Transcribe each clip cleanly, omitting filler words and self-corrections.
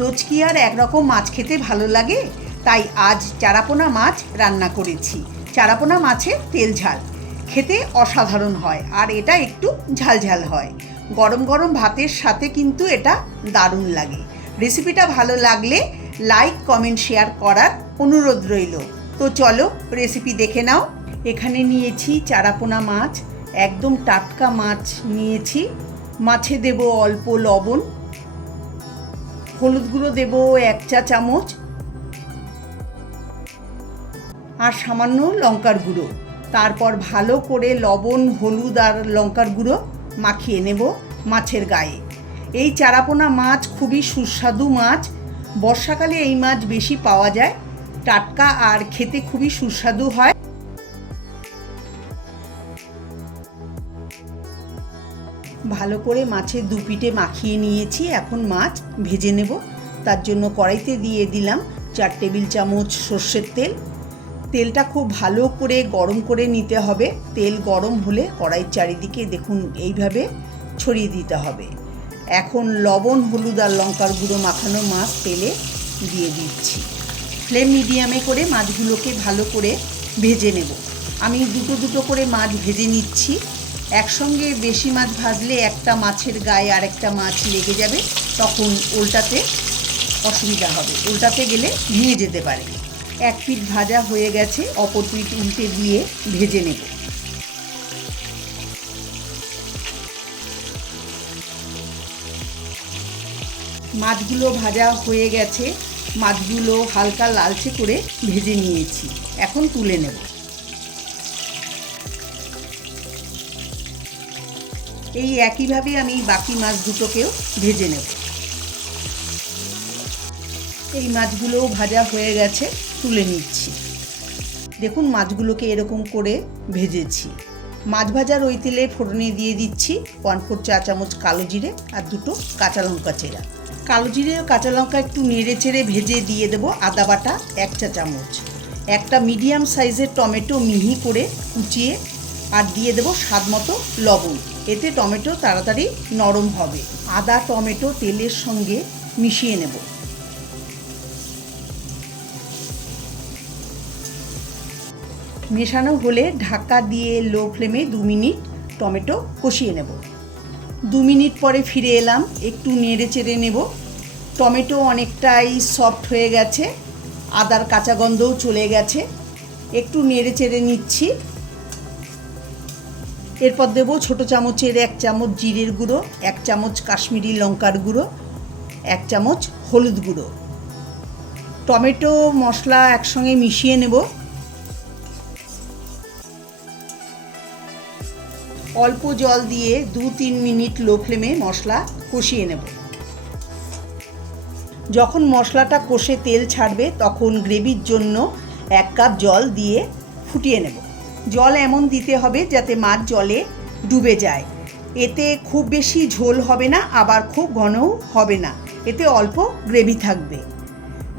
রোজ কি আর একরকম মাছ খেতে ভালো লাগে? তাই আজ চারাপোনা মাছ রান্না করেছি। চারাপোনা মাছের তেল ঝাল খেতে অসাধারণ হয়, আর এটা একটু ঝালঝাল হয়। গরম গরম ভাতের সাথে কিন্তু এটা দারুণ লাগে। রেসিপিটা ভালো লাগলে লাইক, কমেন্ট, শেয়ার করার অনুরোধ রইল। তো চলো রেসিপি দেখে নাও। এখানে নিয়েছি চারাপোনা মাছ, একদম টাটকা মাছ নিয়েছি। মাছে দেব অল্প লবণ, হলুদ গুঁড়ো দেব 1 চা চামচ, আর সামান্য লঙ্কার গুঁড়ো। তারপর ভালো করে লবণ, হলুদ আর লঙ্কার গুঁড়ো মাখিয়ে নেব মাছের গায়ে। এই চারাপোনা মাছ খুবই সুস্বাদু মাছ। বর্ষাকালে এই মাছ বেশি পাওয়া যায়, টাটকা আর খেতে খুবই সুস্বাদু হয়। ভালো করে মাছের দুপিঠে মাখিয়ে নিয়েছি। এখন মাছ ভেজে নেব। তার জন্য কড়াইতে দিয়ে দিলাম 4 টেবিল চামচ সর্ষের তেল। তেলটা খুব ভালো করে গরম করে নিতে হবে। তেল গরম হলে কড়াইয়ের চারিদিকে দেখুন এইভাবে ছড়িয়ে দিতে হবে। এখন লবণ, হলুদ আর লঙ্কার গুঁড়ো মাখানো মাছ তেলে দিয়ে দিচ্ছি। ফ্লেম মিডিয়ামে করে মাছগুলোকে ভালো করে ভেজে নেব। আমি দুটো দুটো করে মাছ ভেজে নিচ্ছি। একসঙ্গে বেশি মাছ ভাজলে একটা মাছের গায়ে আরেকটা মাছ লেগে যাবে, তখন উল্টাতে অসুবিধা হবে, উল্টাতে গেলে ভেঙে যেতে পারে। এক পিঠ ভাজা হয়ে গেছে, অপর পিঠ উল্টে দিয়ে ভেজে নেব। মাছগুলো ভাজা হয়ে গেছে, মাছগুলো হালকা লালচে করে ভেজে নিয়েছি। এখন তুলে নেব। এই একইভাবে আমি বাকি মাছ দুটোকেও ভেজে নেব। এই মাছগুলোও ভাজা হয়ে গেছে, তুলে নিচ্ছি। দেখুন মাছগুলোকে এরকম করে ভেজেছি। মাছ ভাজার ওই তেলে ফোড়নে দিয়ে দিচ্ছি 1/4 চা চামচ কালো জিরে আর 2টো কাঁচা লঙ্কা চেরা। কালো জিরে ও কাঁচা লঙ্কা একটু নেড়ে চেড়ে ভেজে দিয়ে দেবো আদা বাটা 1 চা চামচ, একটা মিডিয়াম সাইজের টমেটো মিহি করে কুচিয়ে, আর দিয়ে দেবো স্বাদ মতো লবণ। এতে টমেটো তাড়াতাড়ি নরম হবে। আদা টমেটো তেলের সঙ্গে মিশিয়ে নেব। মেশানো হলে ঢাকা দিয়ে লো ফ্লেমে 2 মিনিট টমেটো কষিয়ে নেব। 2 মিনিট পরে ফিরে এলাম, একটু নেড়ে চেড়ে নেব। টমেটো অনেকটাই সফট হয়ে গেছে, আদার কাঁচা গন্ধও চলে গেছে। একটু নেড়ে চেড়ে নিচ্ছি। এরপর দেবো ছোটো চামচের 1 চামচ জিরের গুঁড়ো, 1 চামচ কাশ্মীরি লঙ্কার গুঁড়ো, 1 চামচ হলুদ গুঁড়ো। টমেটো মশলা একসঙ্গে মিশিয়ে নেব। অল্প জল দিয়ে 2-3 মিনিট লো ফ্লেমে মশলা কষিয়ে নেব। যখন মশলাটা কষে তেল ছাড়বে তখন গ্রেভির জন্য 1 কাপ জল দিয়ে ফুটিয়ে নেব। জল এমন দিতে হবে যাতে মাছ জলে ডুবে যায়। এতে খুব বেশি ঝোল হবে না, আবার খুব ঘনও হবে না, এতে অল্প গ্রেভি থাকবে।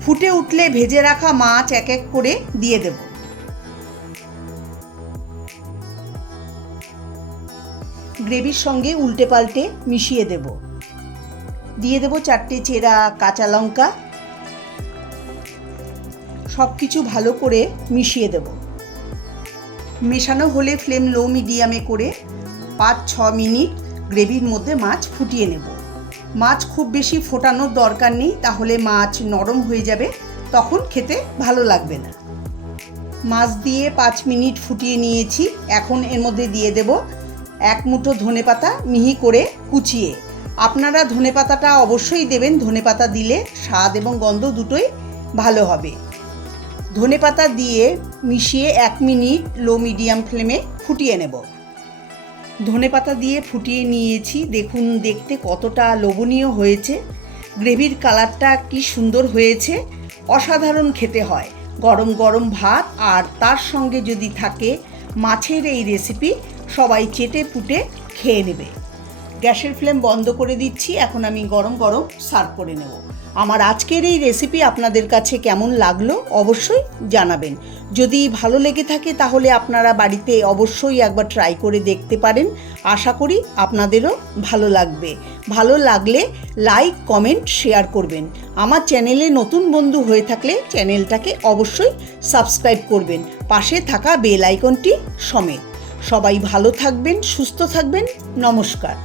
ফুটে উঠলে ভেজে রাখা মাছ এক এক করে দিয়ে দেব। গ্রেভির সঙ্গে উল্টে পাল্টে মিশিয়ে দেব। দিয়ে দেব 4টে চেরা কাঁচা লঙ্কা। সব কিছু ভালো করে মিশিয়ে দেব। মেশানো হলে ফ্লেম লো মিডিয়ামে করে 5-6 মিনিট গ্রেভির মধ্যে মাছ ফুটিয়ে নেব। মাছ খুব বেশি ফোটানোর দরকার নেই, তাহলে মাছ নরম হয়ে যাবে, তখন খেতে ভালো লাগবে না। মাছ দিয়ে 5 মিনিট ফুটিয়ে নিয়েছি। এখন এর মধ্যে দিয়ে দেব 1 মুঠো ধনেপাতা মিহি করে কুচিয়ে। আপনারা ধনেপাতাটা অবশ্যই দেবেন, ধনেপাতা দিলে স্বাদ এবং গন্ধ দুটোই ভালো হবে। ধনেপাতা দিয়ে মিশিয়ে 1 মিনিট লো মিডিয়াম ফ্লেমে ফুটিয়ে নেব। ধনেপাতা দিয়ে ফুটিয়ে নিয়েছি। দেখুন দেখতে কতটা লোভনীয় হয়েছে। গ্রেভির কালারটা কি সুন্দর হয়েছে, অসাধারণ খেতে হয়। গরম গরম ভাত আর তার সঙ্গে যদি থাকে মাছের এই রেসিপি, সবাই চেটে পুটে খেয়ে নেবে। গ্যাসের ফ্লেম বন্ধ করে দিচ্ছি। এখন আমি গরম গরম সার্ভ করে নেব। আমার আজকের এই রেসিপি আপনাদের কাছে কেমন লাগলো অবশ্যই জানাবেন। যদি ভালো লেগে থাকে তাহলে আপনারা বাড়িতে অবশ্যই একবার ট্রাই করে দেখতে পারেন। আশা করি আপনাদেরও ভালো লাগবে। ভালো লাগলে লাইক, কমেন্ট, শেয়ার করবেন। আমার চ্যানেলে নতুন বন্ধু হয়ে থাকলে চ্যানেলটাকে অবশ্যই সাবস্ক্রাইব করবেন, পাশে থাকা বেল আইকনটি সমেত। সবাই ভালো থাকবেন, সুস্থ থাকবেন। নমস্কার।